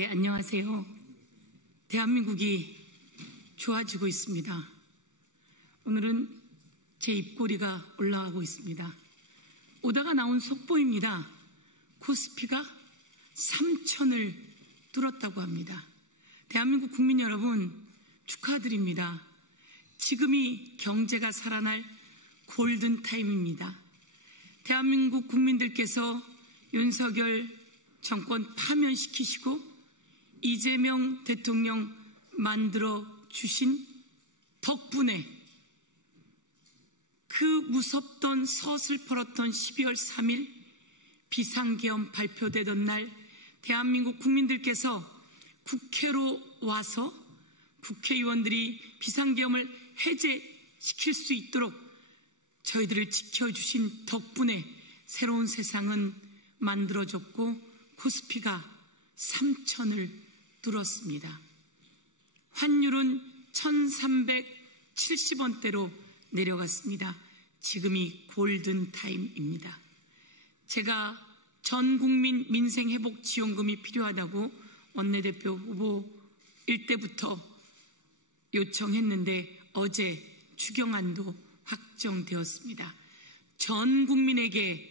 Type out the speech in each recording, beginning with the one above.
안녕하세요. 대한민국이 좋아지고 있습니다. 오늘은 제 입꼬리가 올라가고 있습니다. 오다가 나온 속보입니다. 코스피가 3,000을 뚫었다고 합니다. 대한민국 국민 여러분, 축하드립니다. 지금이 경제가 살아날 골든타임입니다. 대한민국 국민들께서 윤석열 정권 파면시키시고 이재명 대통령 만들어 주신 덕분에 그 무섭던 서슬퍼렇던 12월 3일 비상계엄 발표되던 날 대한민국 국민들께서 국회로 와서 국회의원들이 비상계엄을 해제시킬 수 있도록 저희들을 지켜주신 덕분에 새로운 세상은 만들어졌고 코스피가 3,000을 뚫었습니다. 환율은 1,370원대로 내려갔습니다. 지금이 골든타임입니다. 제가 전국민 민생회복지원금이 필요하다고 원내대표 후보일 때부터 요청했는데 어제 추경안도 확정되었습니다. 전 국민에게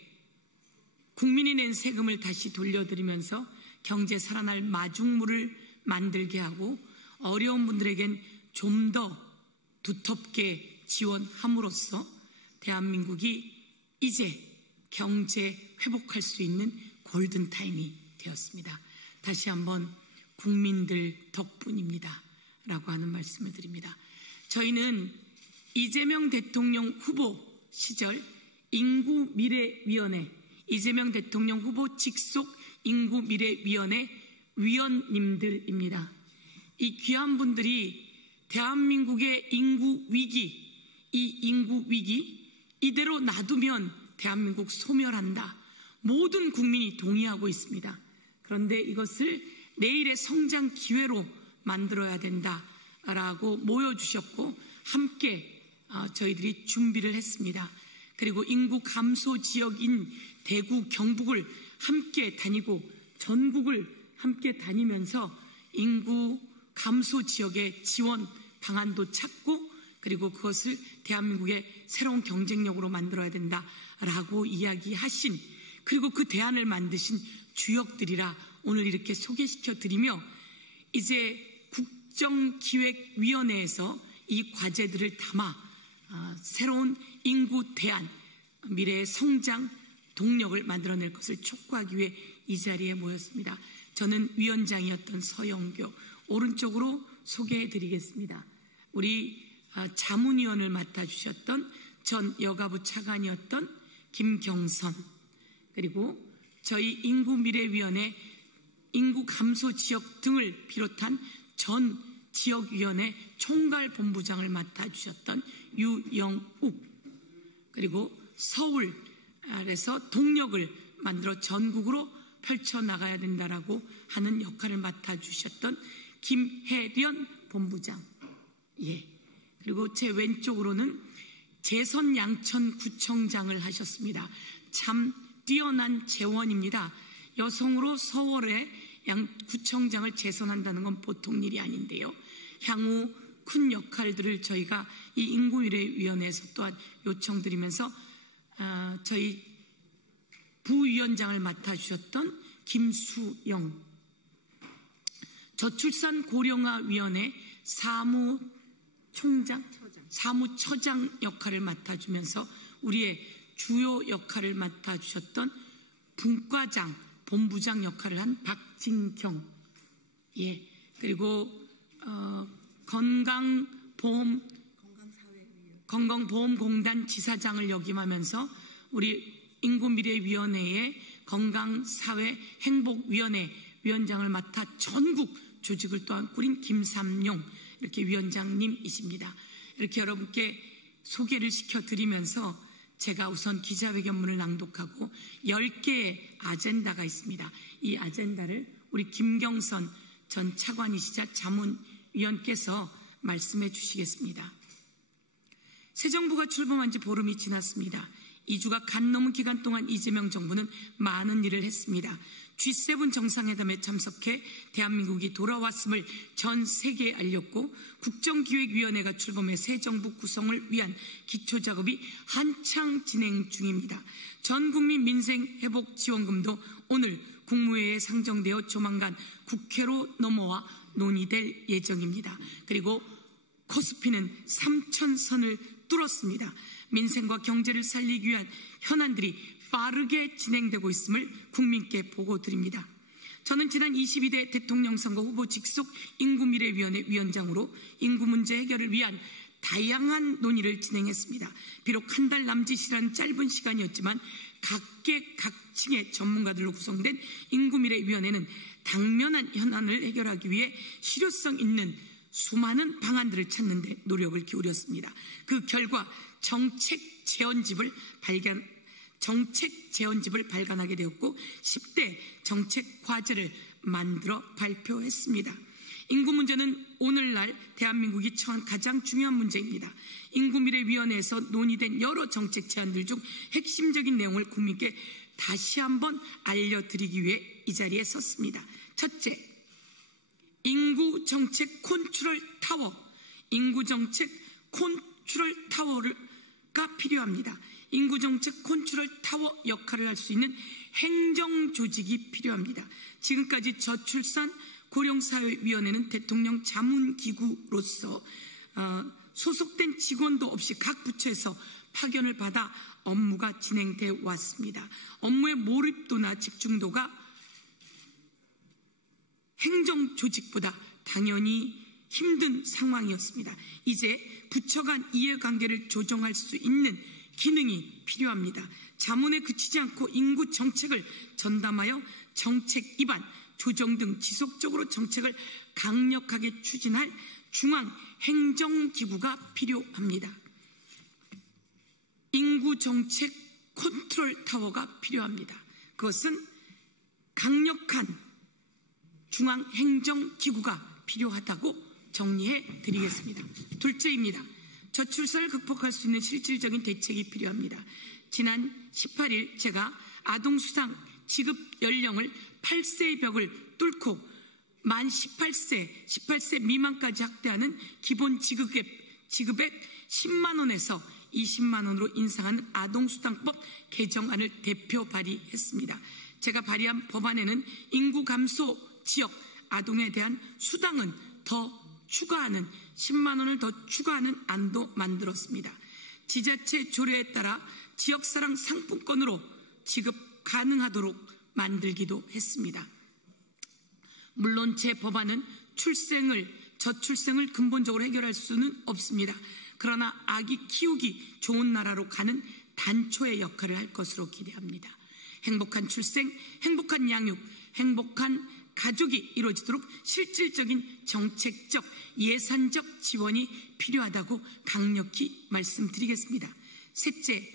국민이 낸 세금을 다시 돌려드리면서 경제 살아날 마중물을 만들게 하고 어려운 분들에겐 좀 더 두텁게 지원함으로써 대한민국이 이제 경제 회복할 수 있는 골든타임이 되었습니다. 다시 한번 국민들 덕분입니다 라고 하는 말씀을 드립니다. 저희는 이재명 대통령 후보 시절 인구미래위원회, 이재명 대통령 후보 직속 인구미래위원회 위원님들입니다. 이 귀한 분들이 대한민국의 인구위기, 이 인구위기 이대로 놔두면 대한민국 소멸한다. 모든 국민이 동의하고 있습니다. 그런데 이것을 내일의 성장 기회로 만들어야 된다라고 모여주셨고 함께 저희들이 준비를 했습니다. 그리고 인구 감소 지역인 대구, 경북을 함께 다니고 전국을 함께 다니면서 인구 감소 지역의 지원 방안도 찾고 그리고 그것을 대한민국의 새로운 경쟁력으로 만들어야 된다라고 이야기하신 그리고 그 대안을 만드신 주역들이라 오늘 이렇게 소개시켜드리며 이제 국정기획위원회에서 이 과제들을 담아 새로운 인구 대안, 미래의 성장 동력을 만들어낼 것을 촉구하기 위해 이 자리에 모였습니다. 저는 위원장이었던 서영교, 오른쪽으로 소개해드리겠습니다. 우리 자문위원을 맡아주셨던 전 여가부 차관이었던 김경선, 그리고 저희 인구미래위원회 인구감소 지역 등을 비롯한 전 지역위원회 총괄본부장을 맡아주셨던 유영욱, 그리고 서울에서 동력을 만들어 전국으로 펼쳐나가야 된다라고 하는 역할을 맡아주셨던 김혜련 본부장, 그리고 제 왼쪽으로는 재선 양천구청장을 하셨습니다. 참 뛰어난 재원입니다. 여성으로 서울의 구청장을 재선한다는 건 보통 일이 아닌데요. 향후 큰 역할들을 저희가 이 인구미래위원회에서 또한 요청드리면서 저희 부위원장을 맡아주셨던 김수영, 저출산고령화위원회 사무처장 역할을 맡아주면서 우리의 주요 역할을 맡아주셨던 분과장, 본부장 역할을 한 박진경, 그리고 건강보험공단 지사장을 역임하면서 우리 인구미래위원회의 건강사회행복위원회 위원장을 맡아 전국 조직을 또한 꾸린 김삼용 이렇게 위원장님이십니다. 이렇게 여러분께 소개를 시켜드리면서 제가 우선 기자회견문을 낭독하고 10개의 아젠다가 있습니다. 이 아젠다를 우리 김경선 전 차관이시자 자문위원께서 말씀해 주시겠습니다. 새 정부가 출범한 지 보름이 지났습니다. 2주가 간 넘은 기간 동안 이재명 정부는 많은 일을 했습니다. G7 정상회담에 참석해 대한민국이 돌아왔음을 전 세계에 알렸고 국정기획위원회가 출범해 새 정부 구성을 위한 기초작업이 한창 진행 중입니다. 전국민 민생회복지원금도 오늘 국무회의에 상정되어 조만간 국회로 넘어와 논의될 예정입니다. 그리고 코스피는 3,000선을 뚫었습니다. 민생과 경제를 살리기 위한 현안들이 빠르게 진행되고 있음을 국민께 보고드립니다. 저는 지난 22대 대통령 선거 후보 직속 인구미래위원회 위원장으로 인구 문제 해결을 위한 다양한 논의를 진행했습니다. 비록 한 달 남짓이라는 짧은 시간이었지만 각계각층의 전문가들로 구성된 인구미래위원회는 당면한 현안을 해결하기 위해 실효성 있는 수많은 방안들을 찾는 데 노력을 기울였습니다. 그 결과 정책 제언집을 발간하게 되었고 10대 정책 과제를 만들어 발표했습니다. 인구 문제는 오늘날 대한민국이 처한 가장 중요한 문제입니다. 인구미래위원회에서 논의된 여러 정책 제안들 중 핵심적인 내용을 국민께 다시 한번 알려드리기 위해 이 자리에 섰습니다. 첫째, 인구정책 컨트롤 타워, 인구정책 컨트롤 타워가 필요합니다. 인구정책 컨트롤 타워 역할을 할 수 있는 행정조직이 필요합니다. 지금까지 저출산 고령사회위원회는 대통령 자문기구로서 소속된 직원도 없이 각 부처에서 파견을 받아 업무가 진행되어 왔습니다. 업무의 몰입도나 집중도가 행정조직보다 당연히 힘든 상황이었습니다. 이제 부처 간 이해관계를 조정할 수 있는 기능이 필요합니다. 자문에 그치지 않고 인구 정책을 전담하여 정책 입안, 조정 등 지속적으로 정책을 강력하게 추진할 중앙행정기구가 필요합니다. 인구정책 컨트롤 타워가 필요합니다. 그것은 강력한 중앙행정기구가 필요하다고 정리해 드리겠습니다. 둘째입니다. 저출산을 극복할 수 있는 실질적인 대책이 필요합니다. 지난 18일 제가 아동수당 지급 연령을 8세의 벽을 뚫고 만 18세 미만까지 확대하는 기본 지급액 10만 원에서 20만 원으로 인상하는 아동수당법 개정안을 대표 발의했습니다. 제가 발의한 법안에는 인구 감소 지역 아동에 대한 수당은 더 추가하는 10만 원을 더 추가하는 안도 만들었습니다. 지자체 조례에 따라 지역사랑 상품권으로 지급 가능하도록 만들기도 했습니다. 물론 제 법안은 저출생을 근본적으로 해결할 수는 없습니다. 그러나 아기 키우기 좋은 나라로 가는 단초의 역할을 할 것으로 기대합니다. 행복한 출생, 행복한 양육, 행복한 가족이 이루어지도록 실질적인 정책적, 예산적 지원이 필요하다고 강력히 말씀드리겠습니다. 셋째,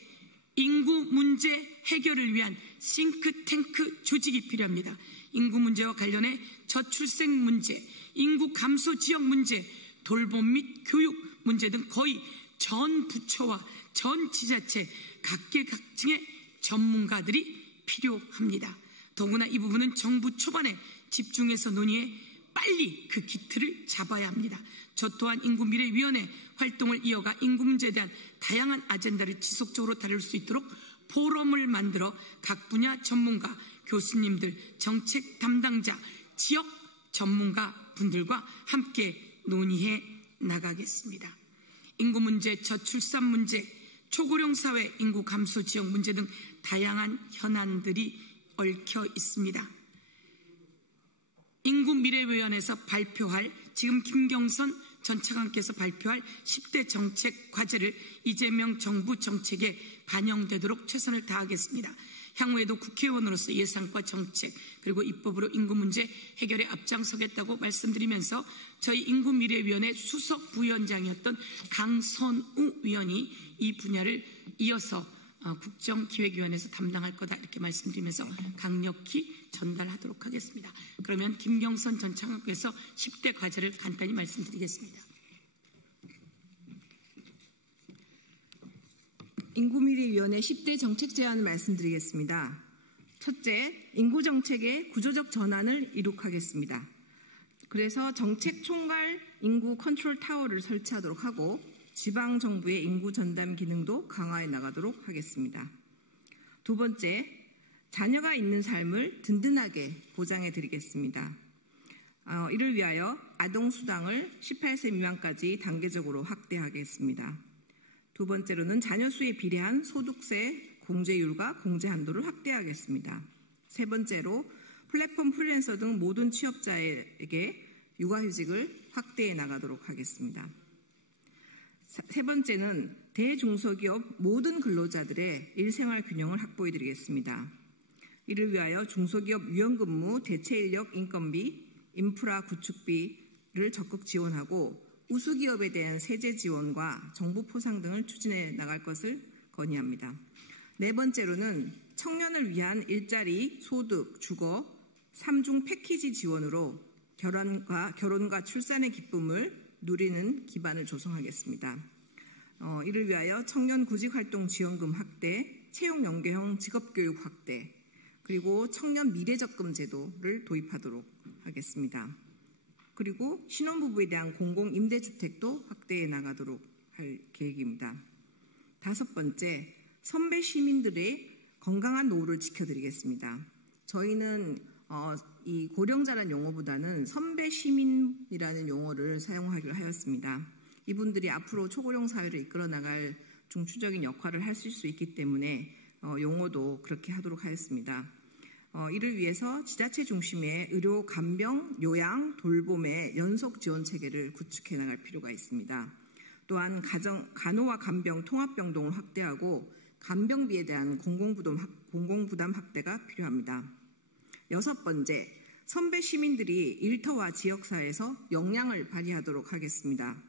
인구 문제 해결을 위한 싱크탱크 조직이 필요합니다. 인구 문제와 관련해 저출생 문제, 인구 감소 지역 문제, 돌봄 및 교육 문제 등 거의 전 부처와 전 지자체 각계각층의 전문가들이 필요합니다. 더구나 이 부분은 정부 초반에 집중해서 논의해 빨리 그 기틀을 잡아야 합니다. 저 또한 인구미래위원회 활동을 이어가 인구 문제에 대한 다양한 아젠다를 지속적으로 다룰 수 있도록 포럼을 만들어 각 분야 전문가, 교수님들, 정책 담당자, 지역 전문가 분들과 함께 논의해 나가겠습니다. 인구 문제, 저출산 문제, 초고령 사회, 인구 감소 지역 문제 등 다양한 현안들이 얽혀 있습니다. 인구미래위원회에서 발표할 지금 김경선 전 차관께서 발표할 10대 정책 과제를 이재명 정부 정책에 반영되도록 최선을 다하겠습니다. 향후에도 국회의원으로서 예산과 정책 그리고 입법으로 인구 문제 해결에 앞장서겠다고 말씀드리면서 저희 인구미래위원회 수석 부위원장이었던 강선우 위원이 이 분야를 이어서 국정기획위원회에서 담당할 거다 이렇게 말씀드리면서 강력히 전달하도록 하겠습니다. 그러면 김경선 전 차관께서 10대 과제를 간단히 말씀드리겠습니다. 인구미래위원회 10대 정책 제안을 말씀드리겠습니다. 첫째, 인구 정책의 구조적 전환을 이룩하겠습니다. 그래서 정책 총괄 인구 컨트롤 타워를 설치하도록 하고 지방 정부의 인구 전담 기능도 강화해 나가도록 하겠습니다. 두 번째, 자녀가 있는 삶을 든든하게 보장해 드리겠습니다. 이를 위하여 아동수당을 18세 미만까지 단계적으로 확대하겠습니다. 두 번째로는 자녀 수에 비례한 소득세 공제율과 공제 한도를 확대하겠습니다. 세 번째로 플랫폼 프리랜서 등 모든 취업자에게 육아휴직을 확대해 나가도록 하겠습니다. 세 번째는 대중소기업 모든 근로자들의 일생활 균형을 확보해 드리겠습니다. 이를 위하여 중소기업 유연근무, 대체인력 인건비, 인프라 구축비를 적극 지원하고 우수기업에 대한 세제 지원과 정부 포상 등을 추진해 나갈 것을 건의합니다. 네 번째로는 청년을 위한 일자리, 소득, 주거, 3중 패키지 지원으로 결혼과 출산의 기쁨을 누리는 기반을 조성하겠습니다. 이를 위하여 청년 구직활동 지원금 확대, 채용연계형 직업교육 확대, 그리고 청년 미래적금 제도를 도입하도록 하겠습니다. 그리고 신혼부부에 대한 공공임대주택도 확대해 나가도록 할 계획입니다. 다섯 번째, 선배 시민들의 건강한 노후를 지켜드리겠습니다. 저희는 이 고령자라는 용어보다는 선배 시민이라는 용어를 사용하기로 하였습니다. 이분들이 앞으로 초고령 사회를 이끌어 나갈 중추적인 역할을 하실 수 있기 때문에 용어도 그렇게 하도록 하였습니다. 이를 위해서 지자체 중심의 의료, 간병, 요양, 돌봄의 연속 지원 체계를 구축해 나갈 필요가 있습니다. 또한 간호와 간병, 통합병동을 확대하고 간병비에 대한 공공부담 확대가 필요합니다. 여섯 번째, 선배 시민들이 일터와 지역사회에서 역량을 발휘하도록 하겠습니다.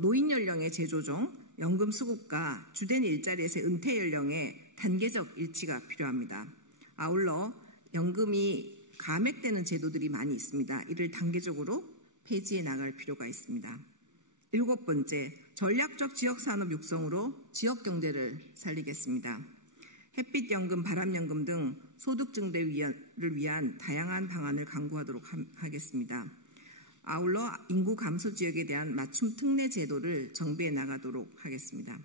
노인 연령의 재조정, 연금 수급과 주된 일자리에서의 은퇴 연령의 단계적 일치가 필요합니다. 아울러 연금이 감액되는 제도들이 많이 있습니다. 이를 단계적으로 폐지해 나갈 필요가 있습니다. 일곱 번째, 전략적 지역산업 육성으로 지역경제를 살리겠습니다. 햇빛연금, 바람연금 등 소득 증대를 위한 다양한 방안을 강구하도록 하겠습니다. 아울러 인구 감소 지역에 대한 맞춤 특례 제도를 정비해 나가도록 하겠습니다.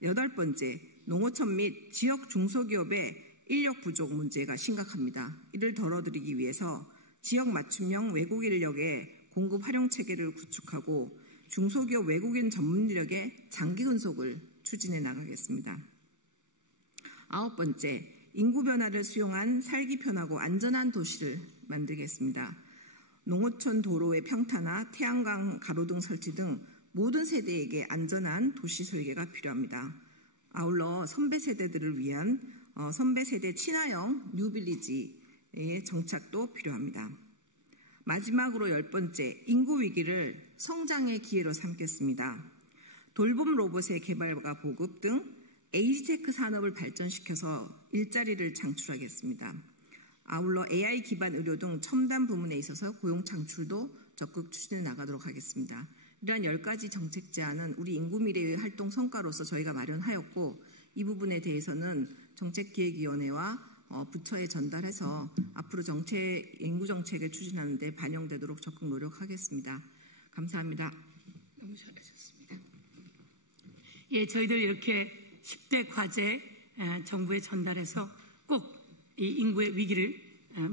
여덟 번째, 농어촌 및 지역 중소기업의 인력 부족 문제가 심각합니다. 이를 덜어드리기 위해서 지역 맞춤형 외국 인력의 공급 활용 체계를 구축하고 중소기업 외국인 전문 인력의 장기 근속을 추진해 나가겠습니다. 아홉 번째, 인구 변화를 수용한 살기 편하고 안전한 도시를 만들겠습니다. 농어촌 도로의 평탄화, 태양광 가로등 설치 등 모든 세대에게 안전한 도시 설계가 필요합니다. 아울러 선배 세대들을 위한 선배 세대 친화형 뉴빌리지의 정착도 필요합니다. 마지막으로 열 번째, 인구 위기를 성장의 기회로 삼겠습니다. 돌봄 로봇의 개발과 보급 등 에이지테크 산업을 발전시켜서 일자리를 창출하겠습니다. 아울러 AI 기반 의료 등 첨단 부문에 있어서 고용 창출도 적극 추진해 나가도록 하겠습니다. 이러한 10가지 정책 제안은 우리 인구미래의 활동 성과로서 저희가 마련하였고 이 부분에 대해서는 정책기획위원회와 부처에 전달해서 앞으로 인구정책을 추진하는 데 반영되도록 적극 노력하겠습니다. 감사합니다. 너무 잘하셨습니다. 예, 저희들 이렇게 10대 과제 정부에 전달해서 꼭 이 인구의 위기를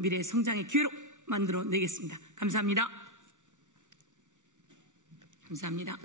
미래의 성장의 기회로 만들어내겠습니다. 감사합니다. 감사합니다.